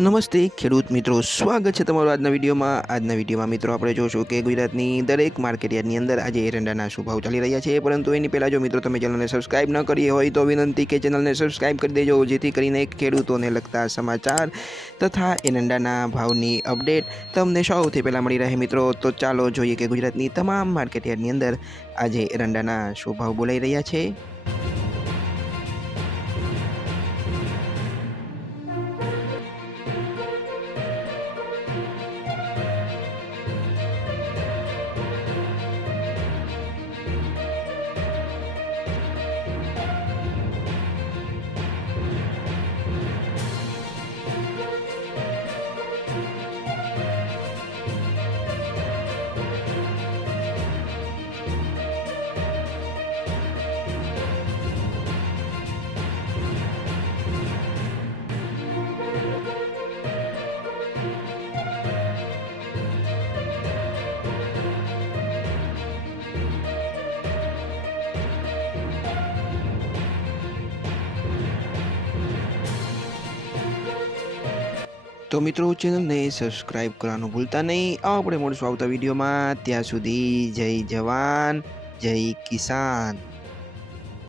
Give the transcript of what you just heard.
નમસ્તે ખેડૂત મિત્રો, સ્વાગત છે તમારું આજના વિડીયોમાં મિત્રો આપણે જોશું કે ગુજરાતની દરેક માર્કેટયાર્ડની અંદર આજે એરંડાના શું ભાવ ચાલી રહ્યા છે। પરંતુ એની પહેલાં જો મિત્રો તમે ચેનલને સબસ્ક્રાઇબ ન કરી હોય તો વિનંતી કે ચેનલને સબસ્ક્રાઇબ કરી દેજો, જેથી કરીને ખેડૂતોને લગતા સમાચાર તથા એરંડાના ભાવની અપડેટ તમને સૌથી પહેલાં મળી રહે મિત્રો। તો ચાલો જોઈએ કે ગુજરાતની તમામ માર્કેટયાર્ડની અંદર આજે એરંડાના શું ભાવ બોલાઈ રહ્યા છે। તો મિત્રો ચેનલને સબસ્ક્રાઇબ કરવાનું ભૂલતા નહીં। આપણે મળશું આવતા વિડીયોમાં, ત્યાં સુધી જય જવાન જય કિસાન।